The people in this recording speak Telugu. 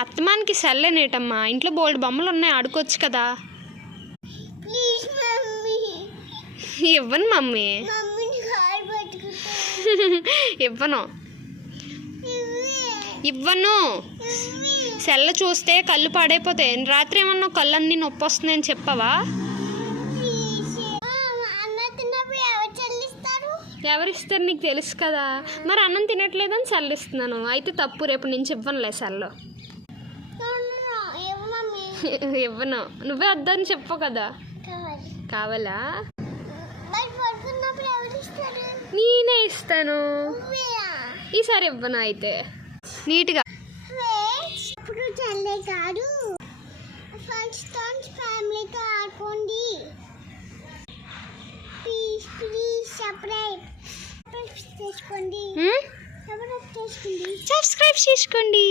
అత్తమానికి సెల్లేనేటమ్మా, ఇంట్లో బోల్డ్ బొమ్మలు ఉన్నాయి, ఆడుకోవచ్చు కదా. ఇవ్వను మమ్మీ, ఇవ్వను ఇవ్వను. సెల్ల చూస్తే కళ్ళు పాడైపోతాయి. రాత్రి ఏమన్నా కళ్ళు అన్నీ నొప్పి వస్తున్నాయని చెప్పవా? ఎవరిస్తారు నీకు తెలుసు కదా. మరి అన్నం తినట్లేదని చల్లిస్తున్నాను, అయితే తప్పు. రేపు నుంచి ఇవ్వనులే సెల్లు. ఇవ్వను. నువ్వే వద్దని చెప్పు కదా. కావాలా? నేనే ఇస్తాను. ఈసారి ఇవ్వను. అయితే నీట్గా ఫ్యామిలీతో ఆడుకోండి. సబ్స్క్రైబ్ చేసుకోండి.